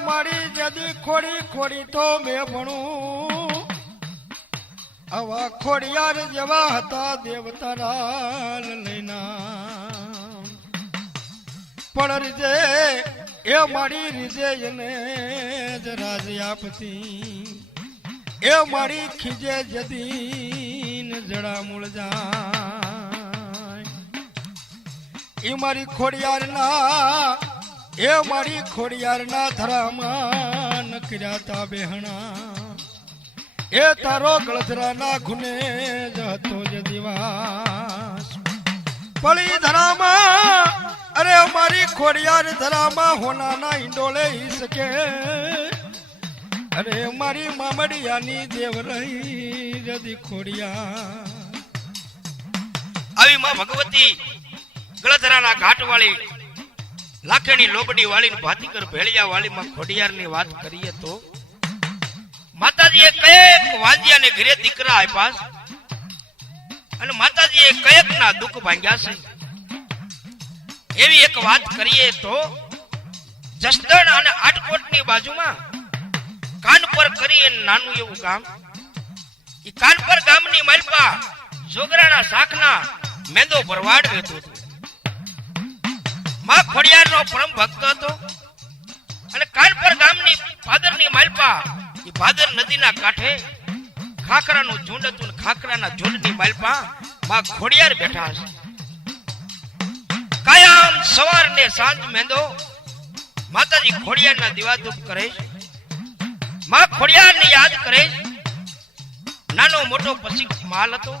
મારી જદી ખોડી ખોડી તો મેં ભણું આવા ખોડિયાર જેવા હતા દેવતારા લઈના પણ રીજે એ મારી રીજે એને જ રાજ આપતી એ મારી ખીજે જદીન જડા મૂળ જાય એ મારી ખોડિયારના એ મારી ખોડિયારના ધરામાં નકર્યા તા બેહણા એ તારો ગળધરાના ગુને જ હતો જ દિવાસ પળી ધરામાં અરે મારી ખોડિયાર ધરામાં હોનાના ઈંડોળે ઈ શકે અરે મારી મામડિયાની દેવ રહી જદી ખોડિયાર આવી માં ભગવતી ગળધરાના ઘાટ વાળી લાખેણી લોબડી વાળી ભાતીકર ભેળિયા વાળી માં ખોડિયાર ની વાત કરીએ તો માતાજીએ કયેક વાંજિયાને ઘરે દીકરા આપ્યા અને માતાજીએ કયેક ના દુઃખ ભાંગ્યા છે એવી એક વાત કરીએ તો જસદણ અને આટકોટની બાજુમાં કાનપર કરી નાનું એવું ગામ ઈ કાનપર ગામની માલપા જોગરાના શાખના મેંદો ભરવાડ રહેતો હતો માં ખોડિયારનો પરમ ભક્ત હતો અને કાનપર ગામની ભાદરની માલપા ઈ ભાદર નદીના કાંઠે ખાખરાનું ઝુંડ હતું ખાખરાના ઝુંડની માલપા માં ખોડિયાર બેઠા છે કાયમ સવાર ને સાંજ મેંદો માતાજી ખોડિયારના દીવાધૂપ કરે છે માં ખોડિયારને યાદ કરે છે નાનો મોટો પછી માલ હતો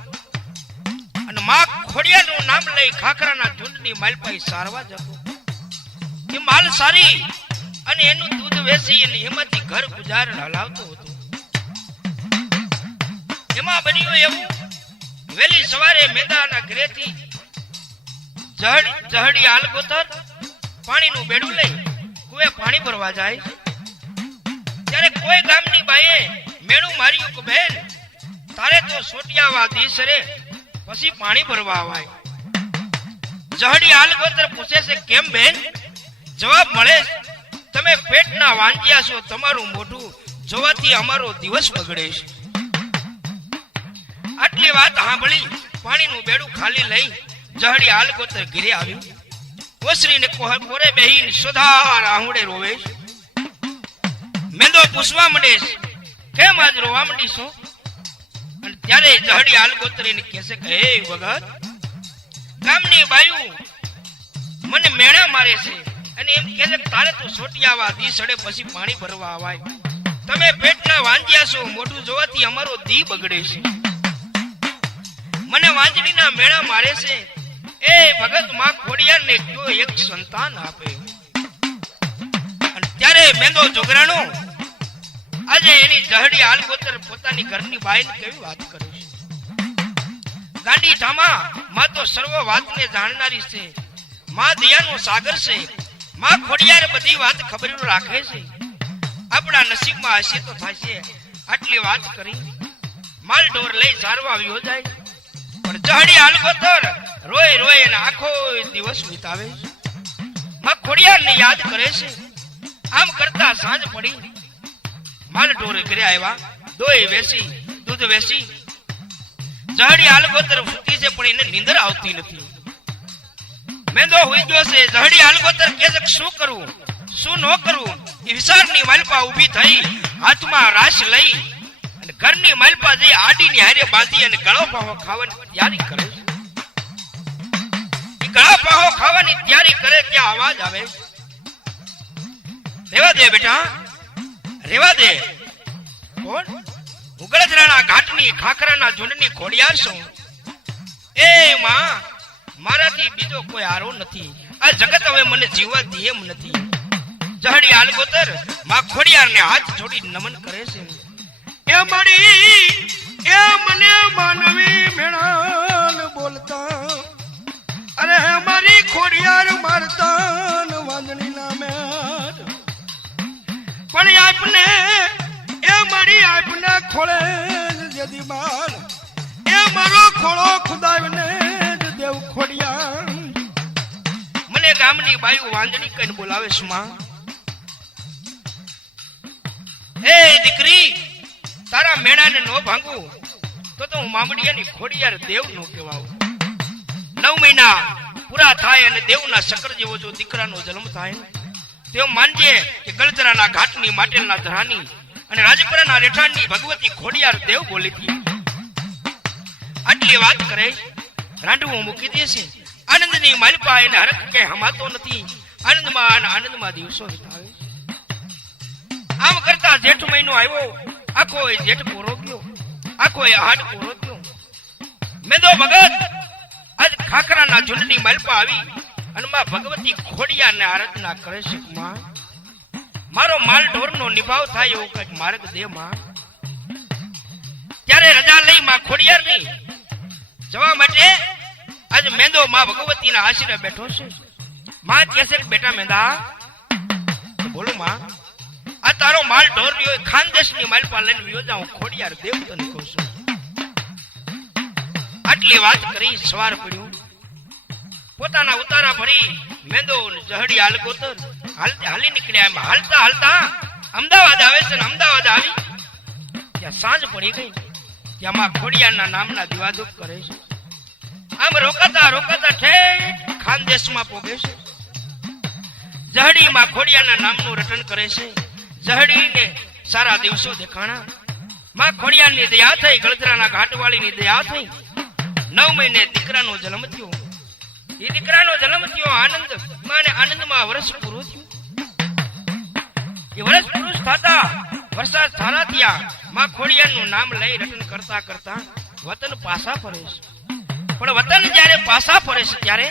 અને માં ખોડિયારનું નામ લઈ ખાખરાના ઝુંડની માલપા સારવા જતો એ માલ સારી અને એનું દૂધ વેચી અને એમાંથી ઘર ગુજાર હલાવતો હતો એમાં બન્યું એવું વેલી સવારે મેંદાના ઘરેથી જહડી આલગોતર પાણીનું બેડું લઈ કુએ પાણી ભરવા જાય ત્યારે કોઈ ગામની બાઈએ મેણું માર્યું કે બેન તારે તો સોટિયાવા દીસ રે પછી પાણી ભરવા આવાય જહડી આલગોતર પૂછે છે કેમ બેન જવાબ મળે તમે પેટના વાંજ્યા છો તમારું મોઢું જોવાથી અમારો દિવસ બગડે છે આટલી વાત સાંભળી પાણીનું બેડું ખાલી લઈ જહડી આલગોતર ઘરે આવ્યું ઓસરીને કોરે બેહીને સોધાર આહુડે રોવે મેંદો પૂછવા માંડે કેમ આજ રોવા માંડી છો અને ત્યારે જહડી આલગોતર એને કહેશે કે હે ભગત ગામની બાયું મને મેણા મારે છે અને એમ કહે છે તારે તો સોટિયાવા દી સડે પછી પાણી ભરવા આવાય તમે પેટના વાંજ્યા છો મોઢું જોવાથી અમારો દી બગડે છે મને વાંજણીના મેણા મારે છે એ ભગત માં ખોડિયારને જો એક સંતાન આપે અને ત્યારે મેંદો જોગરાણો આજે એની જહડી આલગોતર પોતાની ઘરની બાઈને કેવી વાત કરે છે ગાંડી ધામા માં તો સર્વ વાતને જાણનારી છે માં દયાનો સાગર છે માં ખોડિયાર બધી વાત ખબર રાખે છે આપણા નસીબમાં હશે તો થશે આટલી વાત કરી માલ ઢોર લઈ સારવા આવ્યો જાય પણ જહડી આલગોતર રોય રોય અને આખો દિવસ વિતાવે છે માં ખોડિયારને યાદ કરે છે આમ કરતા સાંજ પડી માલ ઢોરે ઘરે આવ્યા દોય વેસી દૂધ વેસી જહડી આલગોતર ફૂટી છે પણ એને નીંદર આવતી નથી મેંદો હોઈ ગયો છે જહડી આલગોતર કે શું કરવું શું ન કરવું એ વિચારની માલપા ઊભી થઈ હાથમાં રાશ લઈ અને ઘરની માલપા જઈ આડીની હારે બાંધી અને ગળો પાહો ખાવાની તૈયારી કરે છે એ ગળો પાહો ખાવાની તૈયારી કરે ત્યાં અવાજ આવે રેવા દે બેટા રેવા દે કોણ ઉગળજરાના ઘાટની ખાખરાના ઝુંડની ખોડિયાર છું એ માં મારાથી બીજો કોઈ આરો નથી આ જગત હવે મને જીવવા દે એમ નથી જહડી આલગોતર માં ખોડિયારને હાથ જોડી નમન કરે છે એ મળી એ મને માનવી મેણાન બોલતા અરે મારી ખોડિયાર મારતા વાંદણી નામે પણ આપને એ મળી આપને ખોળે જદી માર એ મારો ખોળો ખુદાવને દેવ ખોડિયાર મને ગામની બાયુ વાંદણી કઈને બોલાવે છે માં એ દીકરી, તારા મેણાને નો ભાંગું તો હું મામડિયાની ખોડિયાર દેવ નો કહેવાઉં. 9 મહિના પૂરા થાય અને દેવના શકર જેવો જો દીકરાનો જન્મ થાય તેઓ માનજે કે ગળતરાના ઘાટની માટેલના ધરાની અને રાજપુરાના રેઠાણની ભગવતી ખોડિયાર દેવ બોલી હતી. આટલી વાત કરે રાંડવું મૂકી દેશે. આનંદની માલપા એને હરખ કે હમાતો નથી. આનંદમાં દિવસો વિતાવે. આમ કરતા જેઠ મહિનો આવ્યો. આખો એ જેઠ પૂરો ગયો, આખો એ હાડ પૂરો ગયો. મેદો ભગત આજ ખાખરાના ઝુંડની માલપા આવી અને માં ભગવતી ખોડિયારને આરાધના કરે છે. માં, મારો માલ ઢોરનો નિભાવ થાય એવું કંઈક માર્ગ દે માં. ત્યારે રજા લઈ માં ખોડિયારની જવા માટે આજ મેંદો માં ભગવતીના આશરે બેઠો છે. માં કહે છે કે બેટા મેંદા, બોલો માં, આ તારો માલ ઢોર રહ્યો ખાનદેશની માલપા લઈને વિયો જાઉં ખોડિયાર દેવ તને કહું છું. આટલી વાત કરી સવાર પડ્યું. પોતાના ઉતારા ભરી મેંદો જહડી હાલગોતર હાલી નીકળ્યા. હાલતા હાલતા અમદાવાદ આવે છે. અમદાવાદ આવી ત્યાં સાંજ પડી ગઈ. ત્યાં માં ખોડિયારના નામના દીવાધૂપ કરે છે. આમ રોકાતા રોકાતા ઠેઠ ખાનદેશમાં પોગે છે. જહડી માં ખોડિયારના નામનું રટન કરે છે. જહડીને સારા દિવસો દેખાણા. માં ખોડિયારની દયા થઈ, ગળદરાના ઘાટવાળીની દયા થઈ. 9 મહિને દીકરાનો જન્મ થયો. એ દીકરાનો જન્મ થયો આનંદ માને આનંદમાં વર્ષ પૂરું થયું. એ વર્ષ પૂરું થતા વરસાદ સારા થયા. માં ખોડિયારનું નામ લઈ રટન કરતા કરતા વતન પાછા ફરે છે. પણ વતન જ્યારે પાછા ફરે છે ત્યારે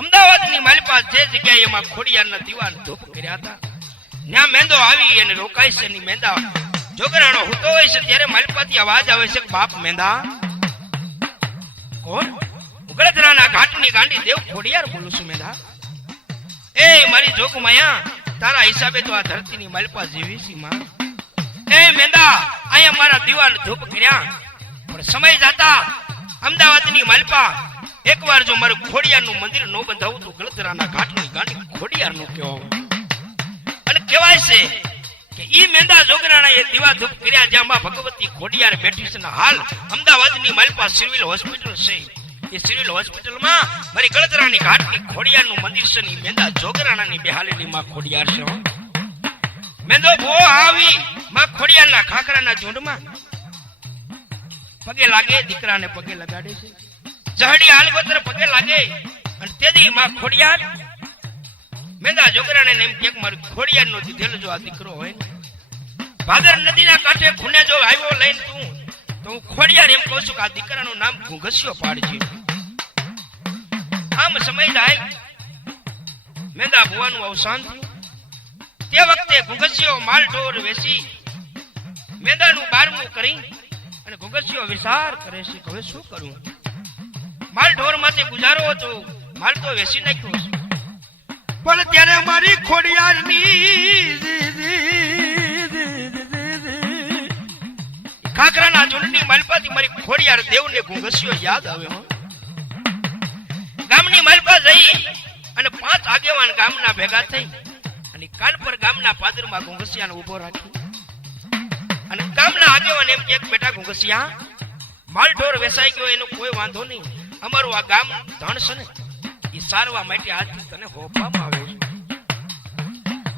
અમદાવાદની માલપા જે જગ્યાએ માં ખોડિયારના દીવાન ધૂપ કર્યા હતા ત્યાં મેંદો આવી અને રોકાય છે. ની મેંદા જોગરાણો હોતો હોય છે ત્યારે માલપાથી અવાજ આવે છે કે બાપ મેંદા. કોણ? ઉગળતરાના ઘાટની ગાંડી દેવ ખોડિયાર બોલું છું મેંદા. એ મારી જોગ માયા, તારા હિસાબે તો આ ધરતીની માલપા જીવી છે માં. એ મેંદા, અહીંયા મારા દીવાન ધૂપ કર્યા પણ સમય જતા અમદાવાદની માલપા એકવાર જો મારું ખોડિયારનું મંદિર નો બંધાવું તો ગળતરાના ઘાટની ગાંડી ખોડિયારનું કહેવાય. અને કહેવાય છે કે ઈ મેંદા જોગરાણા એ દીવા ધૂપ કર્યા જ્યાં માં ભગવતી ખોડિયાર બેઠી છે. હાલ અમદાવાદની માલપા સિવિલ હોસ્પિટલ છે. એ સિવિલ હોસ્પિટલમાં મારી ગળતરાની ઘાટની ખોડિયારનું મંદિર છે. ની મેંદા જોગરાણાની બેહાલેલી માં ખોડિયાર છે. મેંદો ભો આવી માં ખોડિયારના ખાખરાના ઝુંડમાં પગે લાગે, દીકરાને પગે લગાડે છે. જહડી હાલગોતર પગે લાગે અને તેદી માં ખોડિયાર મેંદા જોગરાને એમ કે મારું ખોડિયારનો દીધેલો જો આ દીકરો હોય ને, ભાદર નદીના કાંઠે ખૂને જો આવ્યો લઈને તું, તો હું ખોડિયાર એમ કહું છું કે આ દીકરાનું નામ ઘુંઘસ્યો પાડજે. આમ સમય જાય મેંદા ભુવાનું અવસાન થયું. તે વખતે ઘુંઘસ્યો માલ ઢોર વેચી મેંદાનું 12મું કરી અને ઘુંઘસ્યો વિચાર કરે છે હવે શું કરું. માલ ઢોર માંથી ગુજારો હતો, માલ તો વેચી નાખ્યો છે. પણ ત્યારે મારી ખોડિયારની ખાખરાના ઝુંડની માલપાથી મારી ખોડિયાર દેવને ઘુંઘસ્યો યાદ આવ્યો. ગામની માલપા જઈ અને 5 આગેવાન ગામના ભેગા થઈ અને કાનપર ગામના પાદરમાં ઘુંઘસિયાને ઉભો રાખ્યો. અને ગામના આગેવાન એમ કે બેટા ઘુંઘસિયા, માલ ઢોર વેચાઈ ગયો એનો કોઈ વાંધો નહીં. અમારું આ ગામ ધણ છે ને એ સારવા માટે આજથી તને હોપવામાં આવે છે.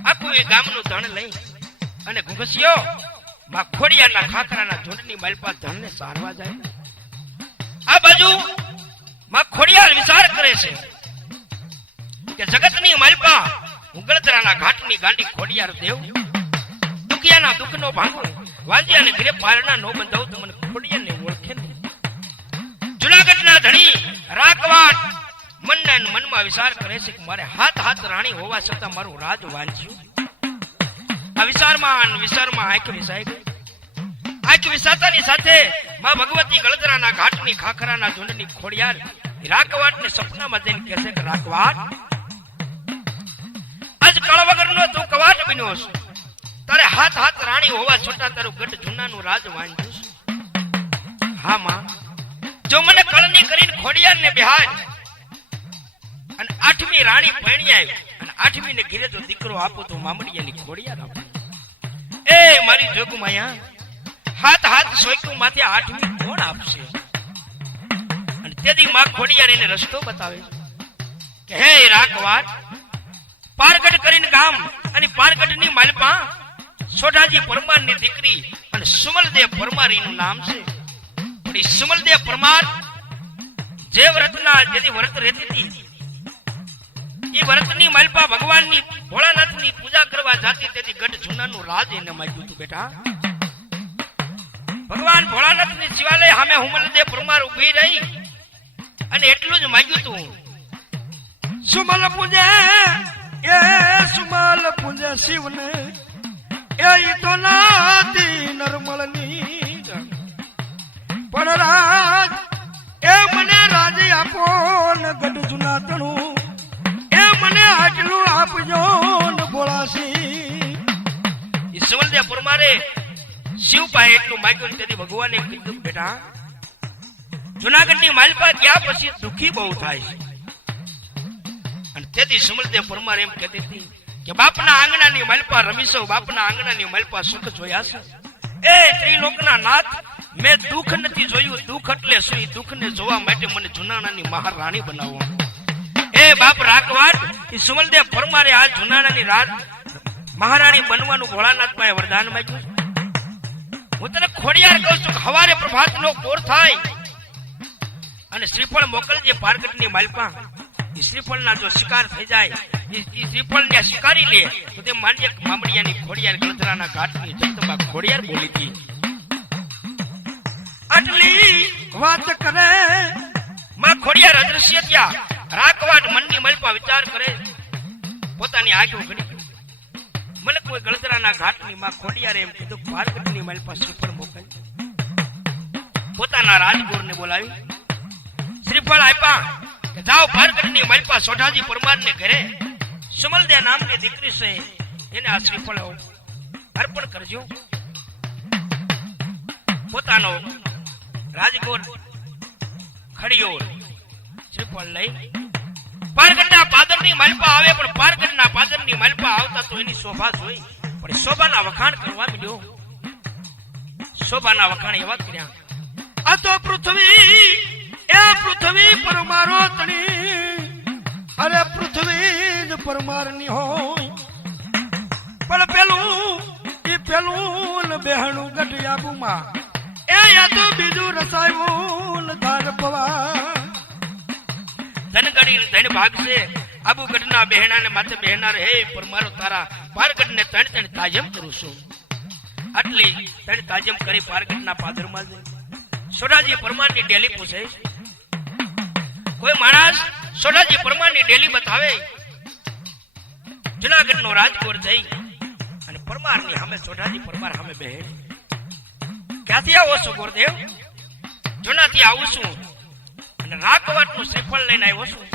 આખું એ ગામનું ધણ લઈ અને ઘુંઘસિયો માં ખોડિયારના ખાખરાના ઝુંડની માલપા ધણને સારવા જાય. આ બાજુ માં ખોડિયાર વિચાર કરે છે કે જગતની માલપા હું ગળતરાના ઘાટની ગાંડી ખોડિયાર દેવ, દુખિયાના દુઃખનો ભાંગો, વાંજિયાને ઘરે પારણા નો બંધાવ તો મને ખોડિયારને ઓળખે નહીં. જુનાગઢના ધણી રાખવાટ મનમાં વિચાર કરે છે કે મારે હાથ રાણી હોવા છતાં મારું રાજ વાંચ્યું. આ વિચારમાં આંખ વિસાઈ ગઈ. આંખ વિસાતાની સાથે માં ભગવતી ગળતરાના ઘાટની ખાખરાના ઝુંડની ખોડિયાર રાખવાટને સપનામાં જઈને કહે છે કે રાખવાટ, આજ કળ વગરનો તું કવાટ બન્યો છે. તારે હાથ રાણી હોવા છતાં તારું ગઢ જૂનાનું રાજ વાંચ્યું છે. હા માં, જો મને કળની કરીને ખોડિયારને બિહાર અને 8મી રાણી પરણી આવી અને 8મી ને ઘરે જો દીકરો આપો તો મામડિયાની ખોડિયાર આપો. એ મારી જોગમાયા, હાથ હાથ સોયકું માથે આઠમી કોણ આપશે? અને તેથી માં ખોડિયાર એને રસ્તો બતાવે કે હે રાખવાટ, પારગઢ કરીને ગામ અને પારગઢની માલપા સોઢાજી પરમારની દીકરી અને સુમલદેવ પરમારીનું નામ છે. પણ એ સુમલદેવ પરમાર જે વ્રતના જેથી વ્રત રહેતી હતી, એ વ્રતની માલપા ભગવાનની ભોળાનાથની પૂજા કરવા જાતી, તેથી ગઢ જૂનાનું રાજ એને માંગ્યું હતું. બેટા, ભગવાન ભોળાનાથની શિવાલય સામે હુમલદેવ પરમાર ઉભી રહી અને એટલું જ માંગ્યું હતું, સુમલ પૂજે એ સુમલ પૂજે શિવને, એ તો નાતી નરમળની, પણ રાજ એ મને રાજી આપો ને ગઢ જુનાતણું, એ મને આટલું આપજો ને બોલાસી. સુમલદેવ પરમારે શિવ પાસે એટલું માંગ્યું, તેથી ભગવાને કીધું બેટા, જુનાગઢની માલપા ગયા પછી દુઃખી બહુ થાય છે. અને તેથી સુમલદેવ પરમાર એમ કહેતી હતી કે બાપના આંગણાની માલપા રમીશો, બાપના આંગણાની માલપા સુખ જોયા છે. એ ત્રિલોકના નાથ, મેં દુઃખ નથી જોયું. દુઃખ એટલે શું? એ દુઃખને જોવા માટે મને જુનાણાની મહારાણી બનાવો. એ બાપ રાખવાટ, એ સુમલદેવ પરમારે આ જુનાણાની મહારાણી બનવાનું ભોળાનાથ પાસે વરદાન માંગ્યું. હું તને ખોડિયાર કહું છું, હવારે પ્રભાતનો કોર થાય અને શ્રીફળ મોકલજે પારગઢની માલપા. એ શ્રીફળના જો શિકાર થઈ જાય, એ શ્રીફળને શિકારી લે તો તે માન્ય મામડિયાની ખોડિયાર ગળધરાના ઘાટની જગતમાં ખોડિયાર બોલી હતી. આટલી વાત કરે માં ખોડિયાર અદ્રશ્ય થયા. રાખવાટ મનની માલપા વિચાર કરે, પોતાની આંખો ઘડી, મને કોઈ ગળધરાના ઘાટની માં ખોડિયારે એમ કીધું, પારગઢની માલપા શ્રીફળ મોકલ. પોતાના રાજગુરુને બોલાવી શ્રીફળ આપ્યા કે જાઓ પારગઢની માલપા સોઢાજી પરમારને ઘરે સુમલદેવ નામની દીકરી છે, એને આ શ્રીફળ અર્પણ કરજો. પોતાનો રાજગુર ખડિયો શ્રીફળ લઈ પારગઢના પાદરની માલપા આવે, પણ પારગઢના પાદરની માલપા આવતા તો એની શોભા જોઈ, પણ શોભાના વખાણ કરવા માંડ્યો. શોભાના વખાણ એવા કર્યા, આ તો પૃથ્વી એ પૃથ્વી પરમારો તણી, અરે પૃથ્વી જ પરમારની હોય, પણ પેલું ને બેહણું ગઢ આબુમાં, એ તો બીજું રસાયું ને ધાર પવા. ધનગડી ધન ભાગશે આબુગઢના બહેણાને માથે બેહનાર, હે પરમારો તારા પારગઢને ત્રણ તાજમ કરું છું. આટલી ત્રણ તાજમ કરી પારગઢના પાદરમાં સોઢાજી પરમારની ડેલી પૂછે. કોઈ માણસ સોઢાજી પરમારની ડેલી બતાવે, જુનાગઢનો રાજકોર જઈ અને પરમારની સામે સોઢાજી પરમાર સામે બેહે. ક્યાંથી આવો છો ગોરદેવ? જુનાથી આવું છું અને રાખવાટનું શ્રીફળ લઈને આવ્યો છું.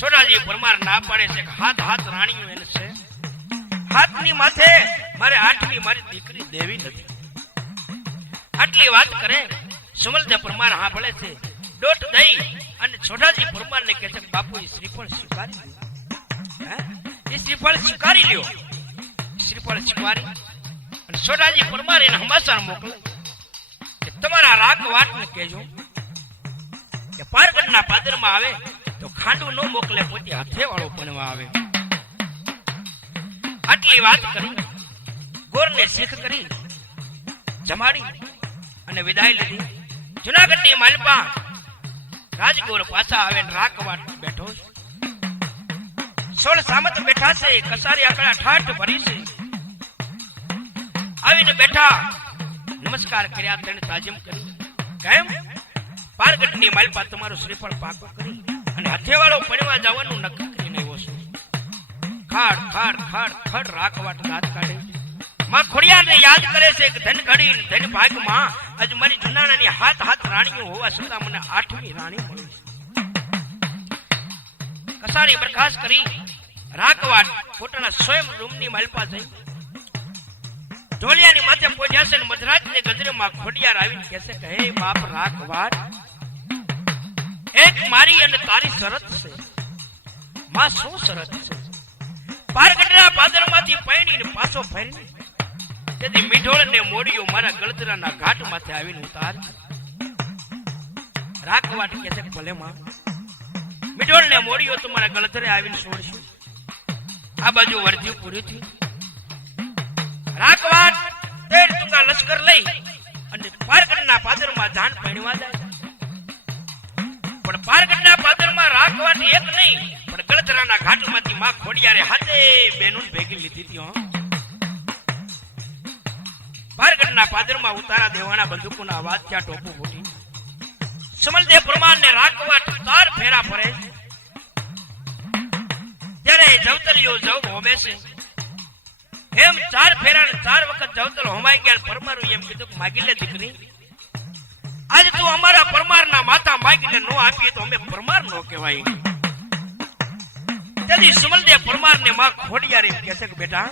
સોઢાજી પરમાર ના પાડે છે કે હાથ હાથ રાણીઓ એને છે, હાથની માથે મારે આઠમી મારી દીકરી દેવી નથી. આટલી વાત કરે સુમલદેવ પરમાર સાંભળે છે, દોટ દઈ અને સોઢાજી પરમારને કહે છે, બાપુ એ શ્રીફળ સ્વીકારી લ્યો. એ શ્રીફળ સ્વીકારી લ્યો. શ્રીફળ સ્વીકારી અને સોઢાજી પરમાર એને સમાચાર મોકલે કે તમારા રાખવાટને કહેજો કે પારગઢના પાદરમાં આવે તો ખાંડું ન મોકલે, પોતે હાથે વાળો બનવા આવે. આટલી વાત કરી ગોરને શીખ કરી જમાડી અને વિદાય લીધી. જુનાગઢની માલપા રાજગોર પાછા આવે, રાખવાટ બેઠો. 16 સામત બેઠા છે, કસારી આકડા ઠાઠ ભરી છે. આવીને બેઠા, નમસ્કાર કર્યા, તેને તાજીમ કરી. કેમ? પારગઢની માલપા તમારું શ્રીફળ પાકો કરી અને હથેવાળો પડવા જવાનું નક્કી કરીને આવ્યો છું. ખાડ ખાડ ખાડ ખડ રાખવાટ દાંત કાઢે. માં ખોડિયારને યાદ કરે છે કે ધન ઘડી ધન ભાગમાં આજ મારી જુનાણાની હાથ હાથ રાણીઓ હોવા છતાં મને 8મી રાણી મળી છે. કસારી બરખાસ્ત કરી રાખવાટ પોતાના સ્વયં રૂમની માલપા જઈ ઢોલિયાની માથે પહોંચ્યા છે. મધરાતની ગજરેમાં ખોડિયાર આવીને કહેશે કે હે બાપ રાખવાટ, એક મારી અને તારી શરત છે. માં શું શરત છે? પારગઢના પાદરમાંથી પૈણીને પાછો ફરીને તેથી મીઠોળ ને મોડિયો મારા ગળતરાના ઘાટ માથે આવીને ઉતાર. રાખવાટ કે છે ભલે માં મીઠોળ ને મોડિયો તો મારા ગળતરે આવીને છોડશું. આ બાજુ વર્ધ્યું પૂરી થયું. રાખવાટ તેર તુંગા લશ્કર લઈ અને પારગઢના પાદરમાં જાન પૈણવા જાય. પણ પારગઢના પાદરમાં રાખવાટ એક નહીં પણ ગળતરાના ઘાટમાંથી માં ખોડિયારે હાથે બેનું ભેગી લીધી હતી. પારગઢના પાદરમાં ઉતારા દેવાના બંદૂકોના અવાજ ત્યાં ટોપું ફૂટી. સમલદેવ પરમાર ને રાખવાટ તાર ફેરા ફરે ત્યારે જવતરીઓ જવ હોમે છે. એમ ચાર ફેરા ને 4 વખત જવતર હોમાઈ ગયા. પરમારું એમ કીધું કે માગી લે દીકરી, આજ તું અમારા પરમારના માથા માગીને નો આપીએ તો અમે પરમાર નો કહેવાય. તેથી સમલદેવ પરમાર ને માં ખોડિયારે કહે છે કે બેટા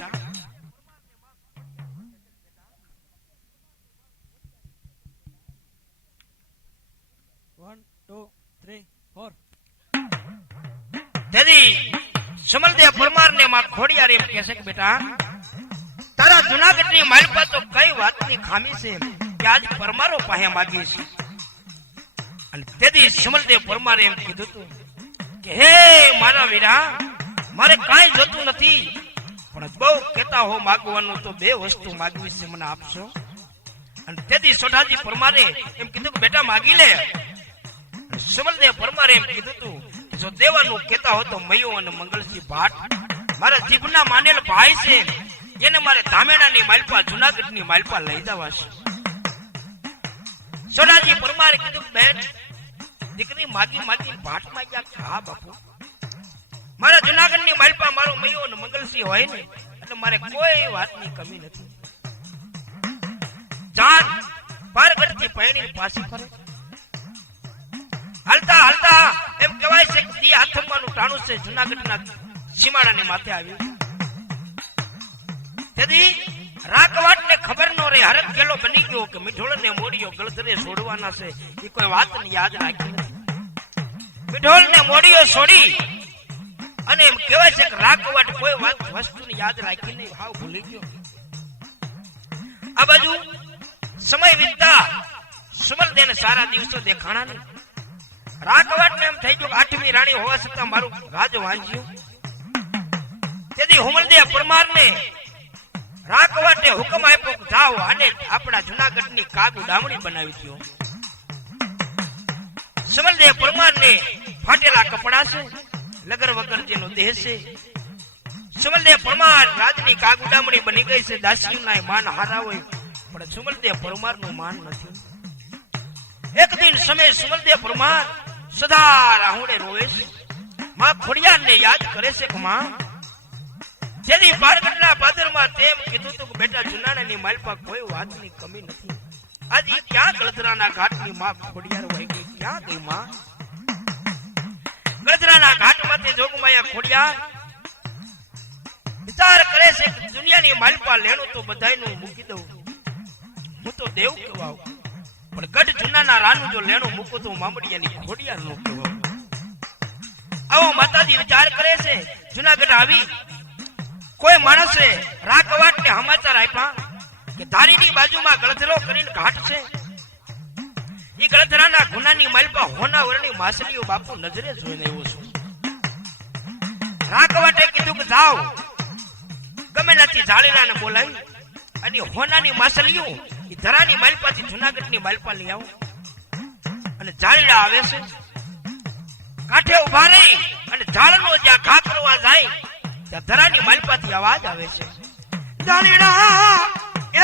1 2 3 4 તેથી સમલદેવ પરમાર ને માં ખોડિયારે એમ કહે છે કે બેટા તારા જુનાગઢની માલપા તો કઈ વાતની ખામી છે કે આજ પરમારો પાસે માગી છે. અને તેથી સમલદેવ પરમારે એમ કીધું હતું કે હે મારા વીરા, મારે કાંઈ જોતું નથી પણ બહુ કહેતા હો માગવાનું તો 2 વસ્તુ માગવી છે, મને આપશો. અને તેથી સોઢાજી પરમારે એમ કીધું કે બેટા માગી લે. સમલદેવ પરમારે એમ કીધું હતું કે જો દેવાનું કહેતા હો તો મયો અને મંગળસિંહ ભાટ મારા જીભના માનેલ ભાઈ છે, એને મારે ધામેણાની માલપા જુનાગઢની માલપા લઈ જવા છે. સોઢાજી પરમારે કીધું બેન દીકરી માગી માગી ભાટ માંગ્યા. હા બાપુ, મારા જુનાગઢની માલપા મારો મયો અને મંગળસિંહ હોય ને એટલે મારે કોઈ વાતની કમી નથી. જાન પારગઢથી પૈણી પાછી ફરે. હાલતા હાલતા એમ કહેવાય છે કે દી હાથમવાનું ટાણું છે જુનાગઢના સીમાડાની માથે આવ્યું. તેથી રાખવાટને ખબર નો રે હરક કેલો બની ગયો કે મીઠોળ ને મોડિયો ગળધરે છોડવાના છે. એ કોઈ વાતને યાદ રાખી નથી. મીઠોળ ને મોડિયો છોડી અને એમ કહેવાય છે કે રાખવાટ કોઈ વાત વસ્તુને યાદ રાખી નહીં, હાવ ભૂલી ગયો. આ બાજુ સમય વીતતા સમલદેવને સારા દિવસો દેખાણા નહીં. રાખવાટને એમ થઈ ગયું કે 8મી રાણી હોવા છતાં મારું રાજ વાંચ્યું. તેથી હુમલદેવ પરમારને રાખવાટે હુકમ આપ્યો કે જાઓ અને આપણા જુનાગઢની કાગ ઉડામણી બનાવી દો. સમલદેવ પરમારને ફાટેલા કપડા છે, લગર વગર જેનો દેહ છે. સમલદેવ પરમાર રાજની કાગ ઉડામણી બની ગઈ છે. દાસીઓના માન હારા હોય પણ સમલદેવ પરમારનું માન નથી. એક દિન સમય સમલદેવ પરમાર સદા રાહુડે રોવે છે. માં ખોડિયારને યાદ કરે છે કે માં જેની પારગઢના પાદરમાં તેમ કીધું હતું કે બેટા જુનાણાની માલપા કોઈ વાતની કમી નથી. આજે ક્યાં ગળધરાના ઘાટની માં ખોડિયાર વહી ગઈ, ક્યાં ગઈ માં? ગળધરાના ઘાટમાંથી જોગમાયા ખોડિયાર વિચાર કરે છે કે દુનિયાની માલપા લેણું તો બધાયનું મૂકી દઉં, હું તો દેવ કહેવાઉં, પણ ગઢ જુનાના રાનું જો લેણું મૂકું તો મામડિયાની ખોડિયારનું કહેવાઉં. આવો માતાજી વિચાર કરે છે. જુનાગઢ આવી કોઈ માણસે રાખવાટને સમાચાર આપ્યા કે ધારીની બાજુમાં ગળધરો કરીને ઘાટ છે. એ ગળધરાના ગુનાની માલપા હોનાવરની માછલીઓ બાપુ નજરે જોઈને આવ્યો છું. રાખવાટે કીધું કે જાઓ ગમે નથી જાળીલાને બોલાવી અને હોનાની માછલીઓ એ ધરાની માલપાથી જુનાગઢની માલપા લઈ આવો. અને જાળીલા આવે છે, કાંઠે ઉભા રહી અને ઝાડનો જ્યાં ઘા કરવા જાય ત્યાં ધરાની માલપાથી અવાજ આવે છે. જાલીડા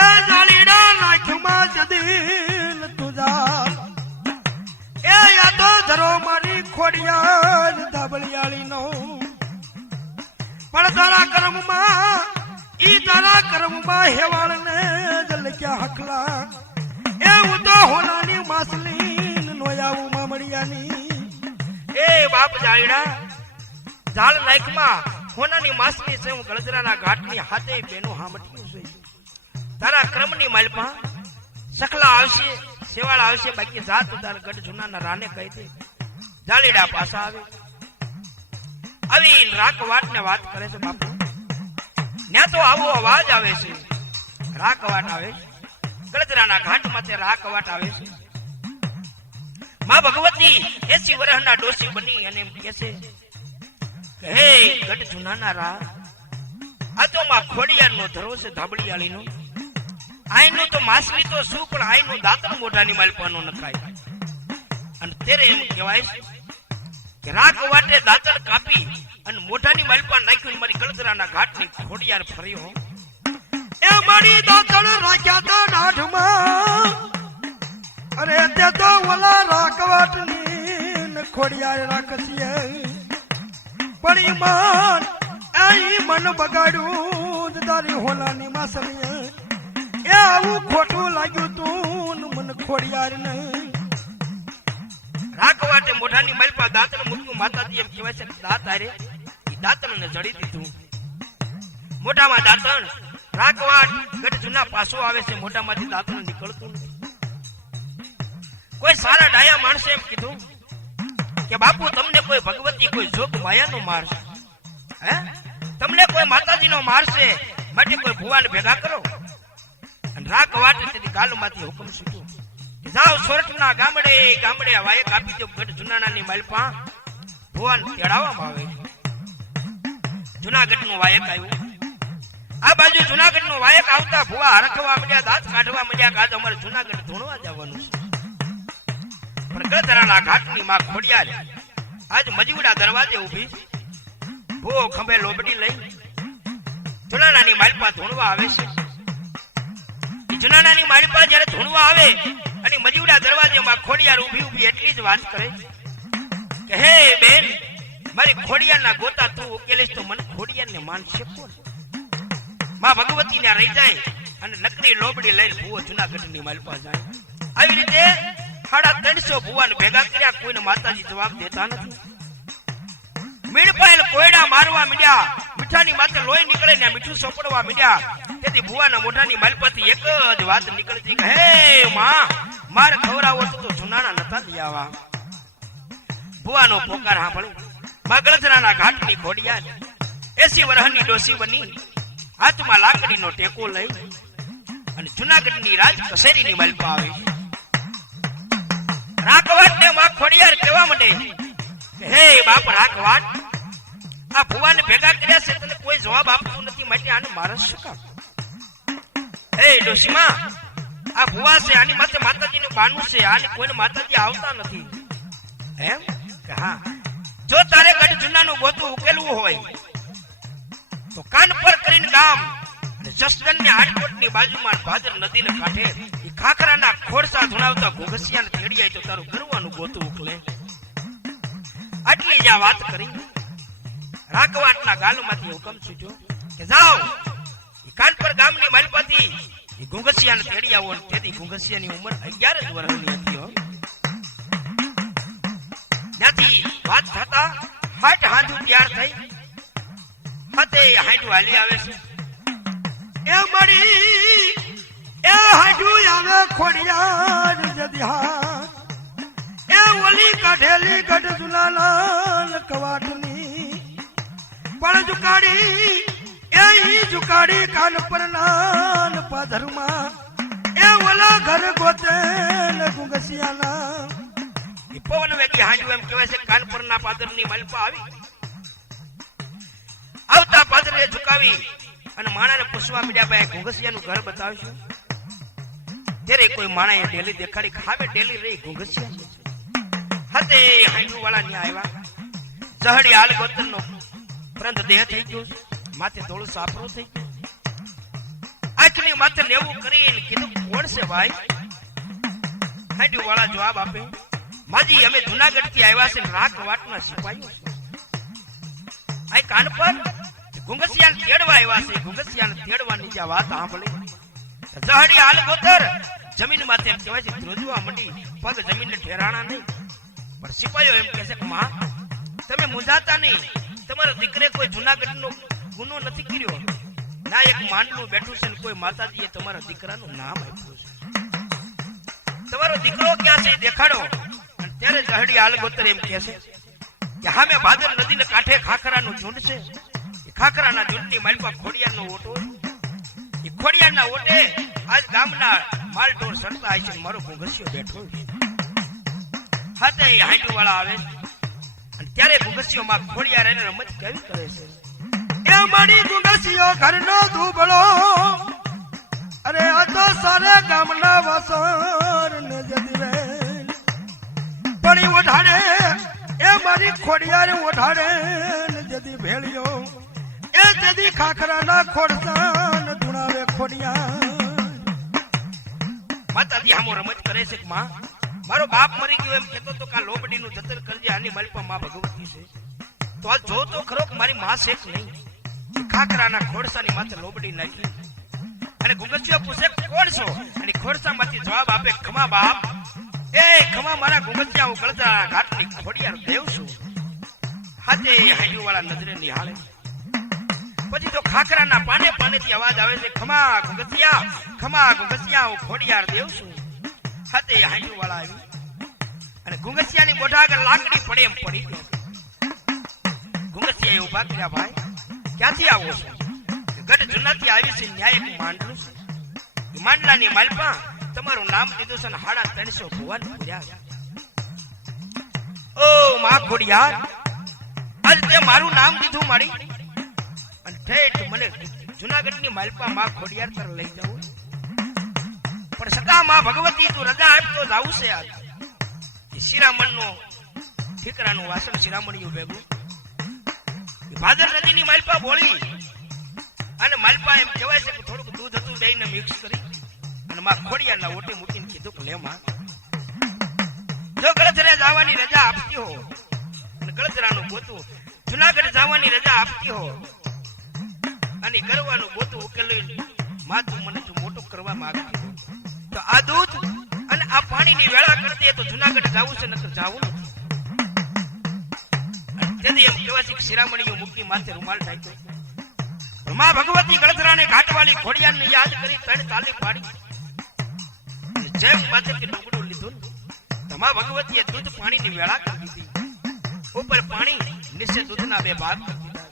એ જાલીડા નાખ્યુમાં જદીલ તુજા એ યાદો ધરો મારી ખોડિયાર ધાબળિયાળીનો પણ તારા કર્મમાં હેવાળને જલક્યા હકલા એ હું તો હોનાની માસલી નોયાવું મામડિયાની. એ બાપ જાળીડા ઝાડ નાખમાં હોનાની માસલી છે. હું ગળધરાના ઘાટની હાથે બેનું હામટ્યું છે. તારા ક્રમની માલપા સખલા આવશે, સેવાળ આવશે, બાકી જાત તારા ગઢ જુનાના રાને કહી દે. જાળીડા પાછા આવે આવી રાખવાટને વાત કરે છે. બાપુ ત્યાં તો આવો અવાજ આવે છે. રાકવાટ આવે છે. ગળદરાના ઘાટ માથે રાકવાટ આવે છે. માં ભગવતી 80 વર્ષના ડોસી બની અને એમ કહે છે કે હે ગઢ જુનાના રા, આ તો માં ખોડિયારનો ધરો છે ધાબળિયાળીનો. આઈનું તો માસલી તો શું, પણ આઈનું દાંતણ મોઢાની માલપાનો નખાય. અને તેરે એમ કહેવાય છે કે રાકવાટે દાંતણ કાપી અને મોઢાની માલપા નાખ્યું. મારી ગળદરાના ઘાટની ખોડિયાર ફર્યો. એ મારી દાંતણ રાખ્યા તો દાઢમાં, અરે તે તો ઓલા રાકવાટની ખોડિયાર રાખીએ. પણ ઈમાન એ મન બગાડ્યું તારી હોલાની માસલીએ. એ આવું ખોટું લાગ્યું તું મને ખોડિયાર ને. રાકવાટે મોઢાની માલપા દાંતણ મૂક્યું. માતાજી એમ કહેવાય છે કે દાંત હારે એ દાંતણને જડી દીધું. મોઢામાં દાંતણ. રાકવાટ ગઢ જૂના પાછો આવે છે. મોઢામાંથી દાંતણ નીકળતું નથી. કોઈ સારા ડાયા માણસે એમ કીધું કે બાપુ તમને કોઈ ભગવતી કોઈ જોગ માયાનો મારશે, હે તમને કોઈ માતાજીનો મારશે, માટે કોઈ ભુવાને ભેગા કરો. અને રાકવાટ તેની ગાલમાંથી હુકમ છૂટ્યો કે જાઓ સોરઠના ગામડે ગામડે વાયક આપી દો. ગઢ જુનાનાની માલપા ભુવાને તેડાવવામાં આવે. જુનાગઢનું વાયક આવ્યું. આ બાજુ જુનાગઢનું વાયક આવતા ભુવા હરખવા મળ્યા, દાંત કાઢવા મળ્યા કે આજ અમારે જુનાગઢ ધૂણવા જવાનું છે. પણ ગળદરાના ઘાટની માં ખોડિયાર આજ મજુડા દરવાજે ઊભી. ભૂવો ખંભે લોબડી લઈ જુનાનાની માલપા ધૂણવા આવે છે. જુનાનાની માલપા જયારે ધૂણવા આવે અને મજુડા દરવાજે માં ખોડિયાર ઊભી ઊભી એટલી જ વાત કરે કે હે બેન, મારી ખોડિયારના ગોતા તું ઉકેલીશ તો મને ખોડિયારને માનશે કોણ? માં ભગવતી ને રહી જાય અને નકરી લોબડી લઈને ભૂવો જુનાગઢની માલપા જાય. આવી રીતે 350 ભુવાને ભેગા કર્યા. કોઈને માતાજી જવાબ દેતા નથી. મીડપાયેલ કોયડા મારવા મીડ્યા. મીઠાની માથે લોહી નીકળે ને મીઠું સોપડવા મીડ્યા. તેથી ભુવાના મોઢાની માલપાથી એક જ વાત નીકળતી કે હે માં, મારે ખવડાવો તો જુનાના નતા લઈ આવા. ભુવાનો પોકાર સાંભળી માં ગળદરાના ઘાટની ખોડિયાર 80 વર્ષની ડોસી બની હાથમાં લાકડીનો ટેકો લઈ અને જુનાગઢની રાજ કસેરીની માલપા આવી. રાકવાટ ને માં ખોડિયાર કહેવા માંડે કે હે બાપ રાકવાટ, આ ભુવાને ભેગા કર્યા છે, તને કોઈ જવાબ આપતું નથી, માટે આને મારસ શું કામ? હે ડોશીમાં, આ ભુવા છે, આની માથે માતાજીનું બાનું છે, આને કોઈને માતાજી આવતા નથી. એમ કે હા, જો તારે ગઢ જુનાનું ગોતું ઉકેલવું હોય તો કાન પર કરીને ગામ જસદણની આટકોટની બાજુમાં ભાદર નદીને કાંઠે એ ખાખરાના ખોડસા ધુણાવતા ઘોઘસિયાને તેડી આવી તો તારું ગરવાનું ગોતું ઉકલે. આટલી જ આ વાત કરી રાકવાટના ગાલમાંથી હુકમ છૂટ્યો કે જાઓ એ કાનપર ગામની માલપાથી એ ઘોઘસિયાને તેડી આવો. તેથી ઘોઘસિયાની ઉંમર 11 જ વર્ષની હતી. ત્યાંથી વાત થતા હાટ હાંજુ તૈયાર થઈ. હાથે હાંડું હાલી આવે છે. એ મળી એ હાડું આવે ખોડિયાર જદિયા. એ ઓલી કાઢેલી ગઢ જુનાલાલ કવાટની પણ જુકાડી એ જુકાડી કાન પર નાન પાધરમાં. એ ઓલા ઘર ગોતે ગુંગસિયાના એ પવન વેગી હાંડું એમ કહેવાય છે. કાનપરના પાદરની માલપા આવી. આવતા પાદરે ઝુકાવી અને માણાને પૂછવા મીડ્યા ભાઈ ઘોઘસિયાનું ઘર બતાવશું. ત્યારે કોઈ માણાએ ડેલી દેખાડી ખાવે ડેલી રહી ઘોઘસિયા હતે હાંડુ વાળા ન્યા આવ્યા. જહડી હાલ ગોતરનો પ્રંત દેહ થઈ ગયો, માથે થોડું સાપરો થઈ ગયો. આંખની માથે નેવું કરીને કીધું કોણ છે ભાઈ? હાંડુ વાળા જવાબ આપે, માજી અમે જુનાગઢ થી આવ્યા છે, રાકવાટના સિપાહીઓ છે. આ કાન પર ઘુંઘસિયાને તેડવા આવ્યા છે. ઘુંઘસિયાને તેડવાની જે વાત સાંભળી જહડી હાલ ગોતર જમીન માથે એમ કહેવાય છે ધ્રુજવા મંડી. પગ જમીનને ઠેરાણા નહીં, પણ સિપાહીઓ એમ કહે છે કે માં તમે મૂંઝાતા નહીં, તમારો દીકરે કોઈ જુનાગઢનો ગુનો નથી કર્યો. ના એક માંડલું બેઠું છે ને કોઈ માતાજીએ તમારા દીકરાનું નામ આપ્યું છે. તમારો દીકરો ક્યાં છે દેખાડો. અને ત્યારે જહડી હાલ ગોતર એમ કહે છે કે હામે ભાદર નદીને કાંઠે ખાખરાનું ઝુંડ છે. ખાખરાના ઝુંડની માલપા ખોડિયારનો ઓટો. એ ખોડિયારના ઓટે આજ ગામના માલઢોર સરતા હશે ને મારો ઘુંઘસિયો બેઠો હાથે હાંડુ વાળા આવે અને ત્યારે ઘુંઘસિયો માં ખોડિયાર એને રમત કેવી કરે છે એ મારી ઘુંઘસિયો ઘરનો ધૂબળો અરે આ તો સારે ગામના વાસર ને જદીવે પડી ઓઢાડે એ મારી ખોડિયાર ઓઢાડે ને જદી ભેળ્યો એ જદી ખાખરાના ખોડસાન ધુણાવે ખોડિયાર માતાજી હામો રમત કરે છે માં મારો બાપ મરી ગયો એમ કહેતો તો કા લોબડીનું જતન કરજે આની માલપા માં ભગવતી છે તો આ જો તો ખરો કે મારી માં છે કે નહીં ખાખરાના ખોડસાની માથે લોબડી નાખી અને ઘુંઘસિયો પૂછે કોણ છો અને ખોડસામાંથી જવાબ આપે ખમા બાપ એ ખમા મારા ઘુંઘસિયા હું ગળતા ઘાટની ખોડિયાર દેવ છું હાથે હાંડુ વાળા નજરે નિહાળે પછી તો ખાખરાના પાને પાનેથી અવાજ આવે છે ખમા ઘુંઘસિયા હું ખોડિયાર દેવ છું હાથે હાંડુ વાળા આવી અને ઘુંઘસિયાની મોઢા આગળ લાકડી પડે એમ પડી ગયો ઘુંઘસિયાએ ઉભા કર્યા ભાઈ ક્યાંથી આવો છો ગઢ જૂનાથી આવી છે ન્યાય એક માંડલું છે માંડલાની માલપા તમારું નામ દીધું છે ને 350 ભુવન પૂર્યા ઓ માં ખોડિયાર આજ તે મારું નામ દીધું મારી અને ઠેઠ મને જૂનાગઢની માલપા માં ખોડિયાર તર લઈ જાઉં પણ સકા માં ભગવતી તું રજા આપ તો જાવું છે આજ શિરામણનો ઠીકરાનું વાસણ શિરામણીયું ભેગું ભાદર નદીની માલપા બોળી અને માલપા એમ કહેવાય છે કે થોડુંક દૂધ હતું બેયને મિક્સ કરી અને માં ખોડિયારના ઓટે મૂકીને કીધું કે લે માં જો ગળધરે જવાની રજા આપતી હો અને ગળધરાનું ગોતું જુનાગઢ જવાની રજા આપતી હો અને કરવાનું ગોતું ઉકેલી માં તું મને તું મોટું કરવા માંગતી હો તો આ દૂધ અને આ પાણીની વેળા કરતી તો જુનાગઢ જવું છે નકર જવું નથી તેથી એમ કહેવાય છે કે શિરામણીઓ મૂકી માથે રૂમાલ ઢાંક્યો માં ભગવતી ગળધરાને ઘાટવાળી ખોડિયારને યાદ કરી 3 તાલી પાડી અને જેમ પાછળથી ડુંગળું લીધું તમા ભગવતીએ દૂધ પાણીની વેળા કરી દીધી ઉપર પાણી નીચે દૂધના 2 ભાગ કરી દીધા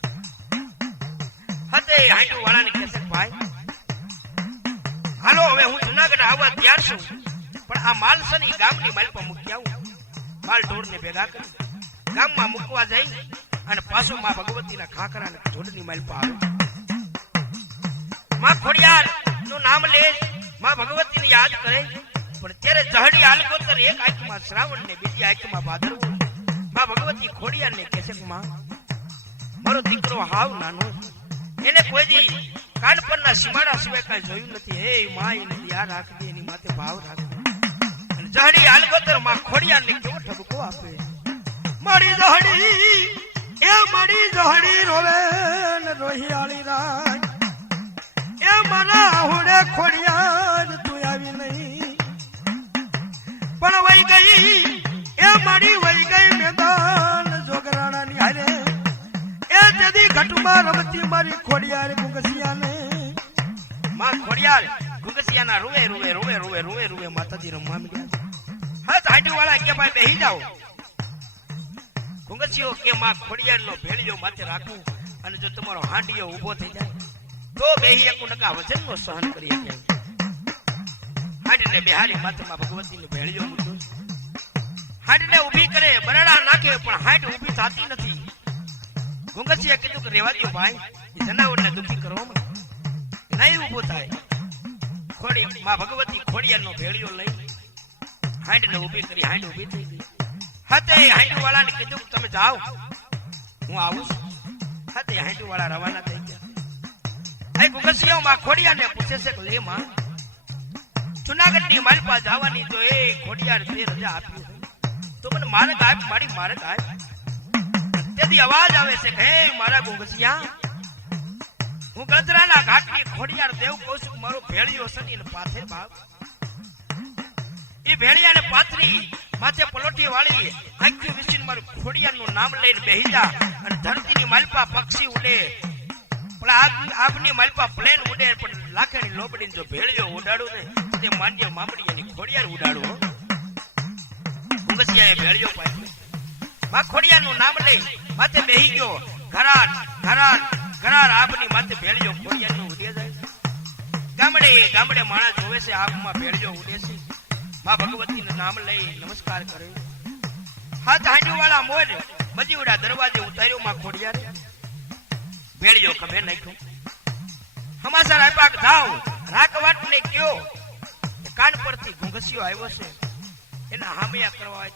હતે હાંડુ વાળાને કહેશે ભાઈ હાલો હવે હું જુનાગઢ આવવા તૈયાર છું પણ આ માલસની ગામની માલ પર મૂકી આવું માલ ઢોરને ભેગા કરી ગામમાં મૂકવા જઈ અને પાછો માં ભગવતીના ખાખરાને જોડની માલ પર આવે માં ખોડિયાર નું નામ લે માં ભગવતીને યાદ કરે પણ ત્યારે જહડી આલગોતર એક આંખમાં શ્રાવણ ને બીજી આંખમાં ભાદરવો માં ભગવતી ખોડિયારને કહે છે માં મારો દીકરો હાવ નાનો એને કોઈ દી કાન પરના સીમાડા સિવાય કાંઈ જોયું નથી હે માં એને યાદ રાખજે એની માથે ભાવ રાખજે અને જહડી આલગોતર માં ખોડિયારને કેવો ઠબકો આપે મારી જહડી રોવે ને રોહિયાળી રાજ એ મારા હુડે ખોડિયાર તું આવી નહીં પણ વઈ ગઈ એ મારી વઈ ગઈ મેદાન જોગરાણાની હારે એ જદી ઘટમાં રમતી મારી ખોડિયાર ઘુંઘસિયાને માં ખોડિયાર ઘુંઘસિયાના રૂવે રૂવે રૂવે રૂવે રૂવે રૂવે માતાજી રમવા માંડ્યા હા હાંડુ વાળા કે ભાઈ બેહી જાઓ ઘુંઘસિયો કે માં ખોડિયારનો ભેળિયો માથે રાખું અને જો તમારો હાંડિયો ઊભો થઈ જાય તો બેહી એકુ નકા વજનનો સહન કરી શકે હાંડને બેહારી માથામાં ભગવતીને ભેળિયો મૂક્યો હાંડને ઊભી કરે બરાડા નાખે પણ હાંડ ઊભી થતી નથી ઘુંઘસિયાએ કીધું કે રેવા દો ભાઈ એ જનાવરને દુખી કરવામાં નહીં ઊભો થાય ખોડી માં ભગવતી ખોડિયારનો ભેળિયો લઈ હાંડને ઊભી કરી હાંડ ઊભી થઈ ગઈ હાથે હાંડુ વાળાને કીધું કે તમે જાઓ હું આવું છું હાથે હાંડુ વાળા રવાના થઈ ગયા એ ઘુંઘસિયો માં ખોડિયારને પૂછે છે કે લે માં જુનાગઢની માલપા જવાની તો એ ખોડિયાર તે રજા આપી તો મને માર્ગ આપ મારી માર્ગ આપ તેથી અવાજ આવે છે કે હે મારા ઘુંઘસિયા હું ગળધરાના ઘાટની ખોડિયાર દેવ કહું છું મારો ભેળિયો સની ને પાથે ભાવ એ ભેળિયાને પાથરી માથે પલોટી વાળી આખી વિસીન મારું ખોડિયારનું નામ લઈને બેહી જા અને ધરતીની માલપા પક્ષી ઉડે પણ આગની માલપા પ્લેન ઉડે પણ લાખેની લોબડીને જો ભેળિયો ઉડાડું ને તે માન્ય મામડીયાની ખોડિયાર ઉડાડું ઘુંઘસિયાએ ભેળિયો પાથરી માં ખોડિયારનું નામ લઈ માથે બેહી ગયો ઘરાર ઘરાર ઘરાર આપની માથે ભેળિયો ખોડિયારનો ઉડે જાય ગામડે ગામડે માણસ જોવે છે, આંખમાં ભેળજો ઉડે છે. માં ભગવતીનું નામ લઈ નમસ્કાર કરે. હાથ હાંડી વાળા મોર બજીવડા દરવાજે ઉતાર્યો. માં ખોડિયાર ભેળજો ખભે નાખ્યો. સમાચાર આપ્યા કે જાઓ રાખવાટ ને કયો કાન પરથી ઘુંઘસિયો આવ્યો છે, એના હામયા કરવા